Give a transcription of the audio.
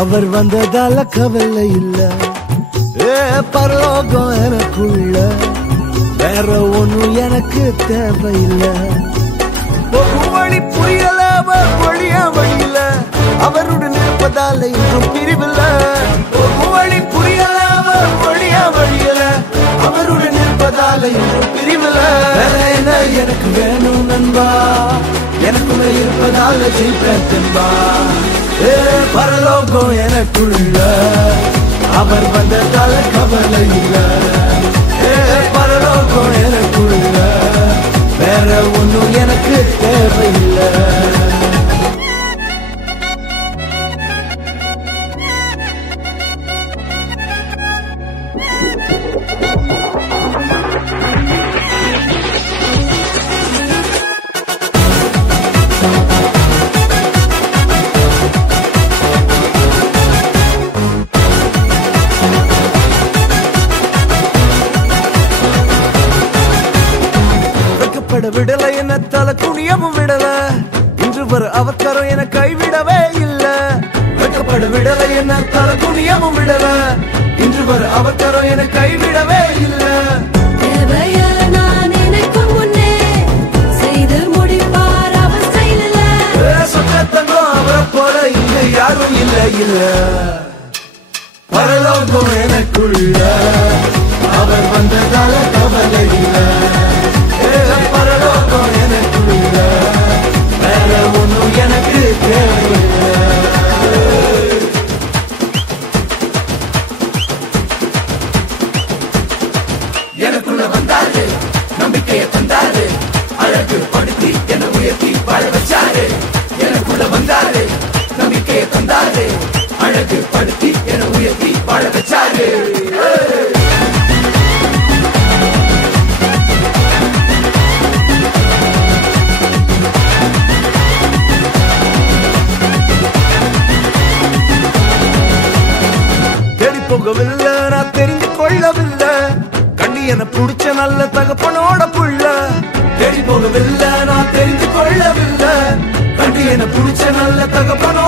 அவர் வந்ததால கவலை இல்ல, பரலோகம் எனக்குள்ள, வேற ஒண்ணும் எனக்கு தேவையில்லை. வழி புரியல, வழியா வழியில அவருடன் இருப்பதால இன்றும் பிரிவில்ல. வழி புரியல, வழியா வழியில அவருடன் இருப்பதால இன்றும் பிரிவில்ல. வேற என்ன எனக்கு வேணும் நண்பா, எனக்குள்ள இருப்பதால ஜெயிப்பேன் தென்பா. பரலோகம் எனக்குள்ள, அவர் வந்ததால கவலை இல்ல. பரலோகம் எனக்குள்ள, வேற ஒண்ணும் எனக்கு தேவையில்லை. விடல என்ன தலை குனியவும் விடல, இன்று வர அவக்கரம் என கைவிடவே இல்ல. வெட்கப்பட விடல என்ன தலை குனியவும் விடல, இன்று வர அவக்கரம் என கைவிடவே இல்ல. சொத்தங்கம் அவரை போல இங்க யாரும் இல்ல இல்ல. பரலோகம் எனக்குள்ள, அவர் வந்ததால கவலை இல்ல. பரலோகம் எனக்குள்ள, வேற ஒண்ணும் எனக்கு தேவையில்லை. எனக்குள்ள வந்தாரு, நம்பிக்கையை தந்தாரு, அழகு படுத்தி என்னை உயர்த்தி வாழ வச்சாரு. எனக்குள்ள வந்தாரு, நம்பிக்கையை தந்தாரு, அழகு படுத்தி என்னை உயர்த்தி வாழ வச்சாரு. போகவில்லை, நான் தெரிஞ்சு கொள்ளவில்லை, கண்டி என புடிச்ச நல்ல தகப்பனோட புள்ள. தேடி போகவில்லை, நான் தெரிஞ்சு கொள்ளவில்லை, கண்டி என புடிச்ச நல்ல தகப்பனோட